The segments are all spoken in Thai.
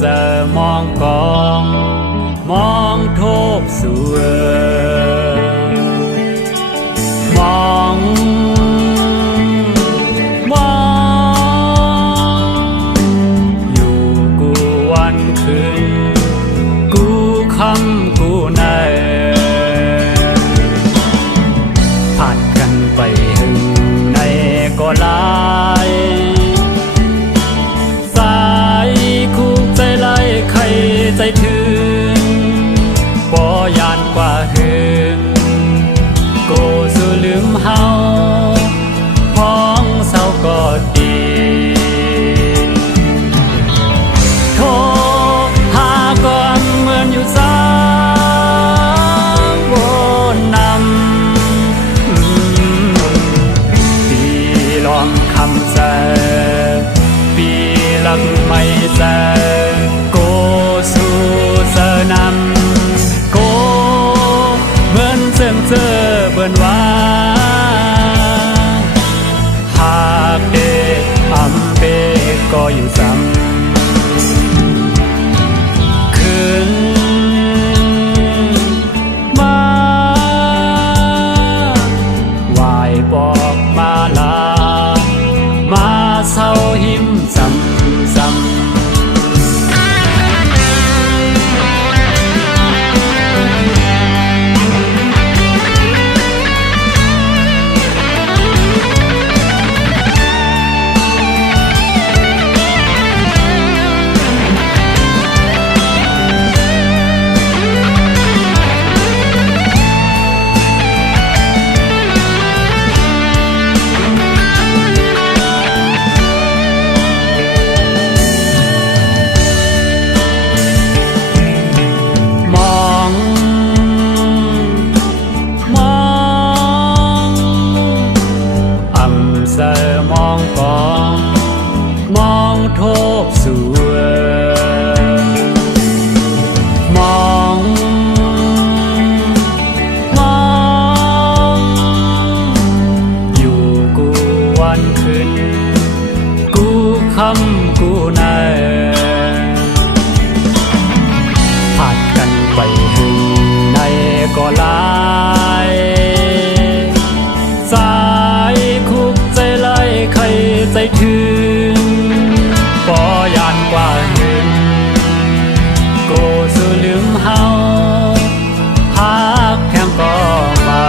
เสอมองกองมองโทบสวยมองอยู่กูวันคืนกูคำกูในผัดกันไปหึงในก็ลายสายคู่ใจไล่ใครใจถึงบ่ยานกว่าหึงโกสู่ลืมเฮาพ้องเศร้าก็ดีโทรหาก่อนเหมือนอยู่สามวนนำปีลองคำแสปีลักไม่แสโกสู่เสนำโกเหมือนเสื่อเจอเบิ่นว่าหากเดอำเปก็อยู่ซ้ำคืนมาไหวบอกมาลามาเศร้าหิมซ้ำซ้ำเสอมองกองมองโทบสวยมองอยู่กูวันคืนกูคำกูในผัดกันไปหึงในก็ลายสายคุกใจไล่ใครใจถึงปอยานกว่าหึงโกสู่ลืมเฮาหักแค่ก็ไม่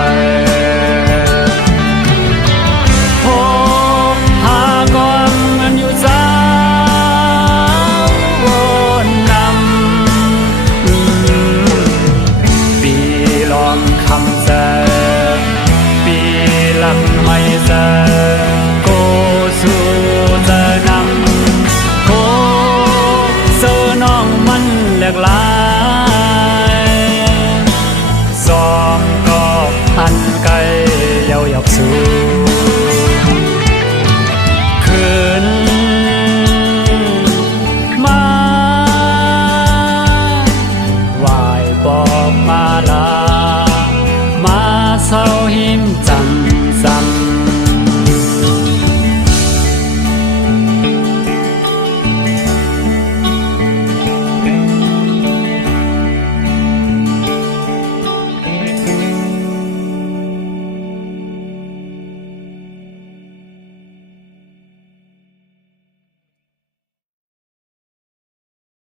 โทรหาก่อนมันอยู่สาววนนำปีลองคำแสปีลังไม่แสโกสู่เจอนำโกเจอน้องมันแหลกหลายสองก็อันไกลเยาหยับสู่คืนมาไหวบอกมาลามาเศร้าหิมจำ